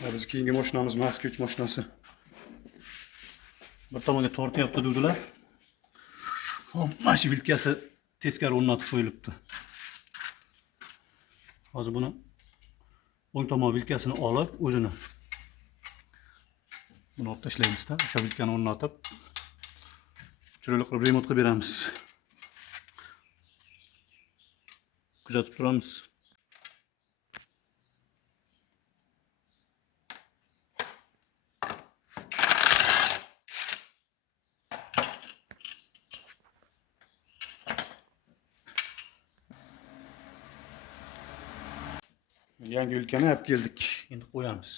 Biz keyingi mashinamiz Moskvich mashinasi. Bir tomonga tortyapti degdilar. Mana shu vilkasi teskari o'rnatib qo'yilibdi. Hozir buni o'ng tomon vilkasini olib, o'zini buni olib tashlaymiz-da. O'sha vilkani o'rnatib, chiroyli qilib remont qilib beramiz. Kuzatib turamiz. Yangi vilkani olib keldik. Endi qo'yamiz.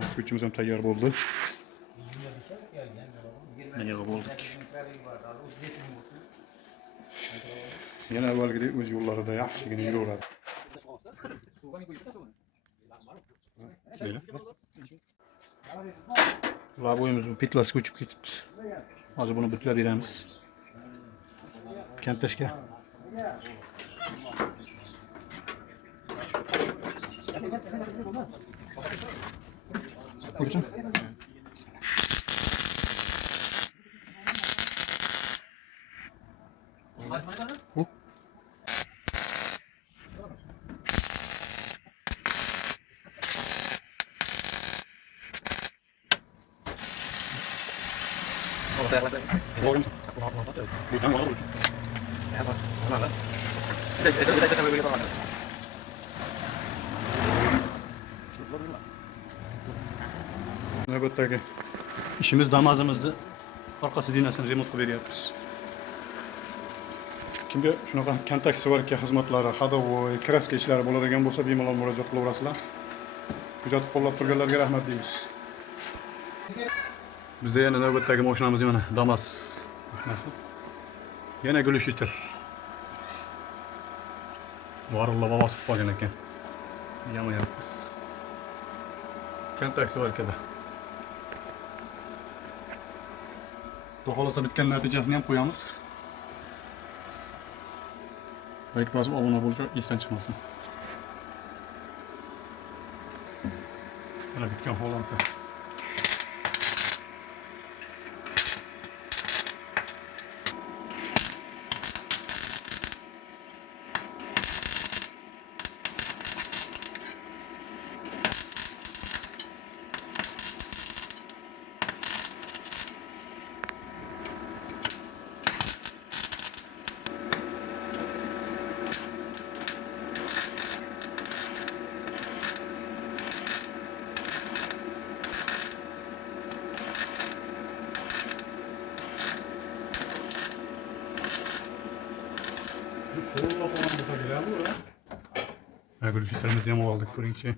Moskvichimiz ham tayyor bo'ldi. Nega bo'ldik? Yana avvalgidek o'z yo'llarida yaxshigina yuraveradi. Laboyimiz bu pitlasi ko'chib ketibdi. Hozir buni butlab beramiz. Kantashga. Ko'rsin. Hop. Navbatdagi ishimiz Damas'imizni orqasi dinasini remont qilib beryapmiz. Kimga shunaqa kontakt svarka xizmatlari, hadovoy, kraska ishlari bo'ladigan bo'lsa, bemalol murojaat qilaverasizlar. Kuzatib qo'llab turganlarga rahmat deymiz. Bizda yana navbatdagi mashinamiz mana Damas mashinasi. Yana gulishiter. Varillab bosib qolgan ekan. Yamayapmiz. Kontakt svarkada. Xudo xolasa bitgan natijasini ham qo'yamiz. Like bosib obuna bo'lishni esdan chiqmasin. Mana bitgan holati. Gülüşlerimizi yamuk aldık, görünce.